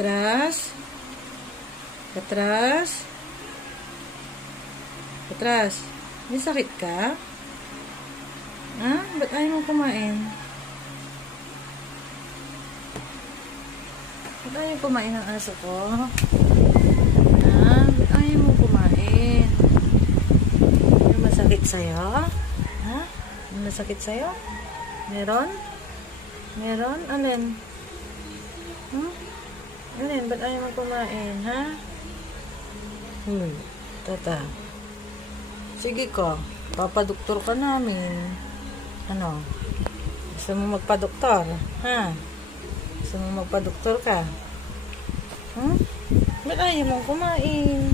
Atras. Atras. Atras. May sakit ka? Ha? Ba't ayaw mo kumain? Ba't ayaw kumain ng aso ko? Ha? Ba't ayaw mo kumain? May masakit sa'yo? Ha? May masakit sa'yo? Meron? Meron? Alin? Alin? Ba't ayaw mo kumain? Ha? Tata. Sige ko. Papadoktor ka namin. Ano? Gusto mo magpadoktor? Ha? Gusto mo magpadoktor ka? Ba't ayaw mo kumain?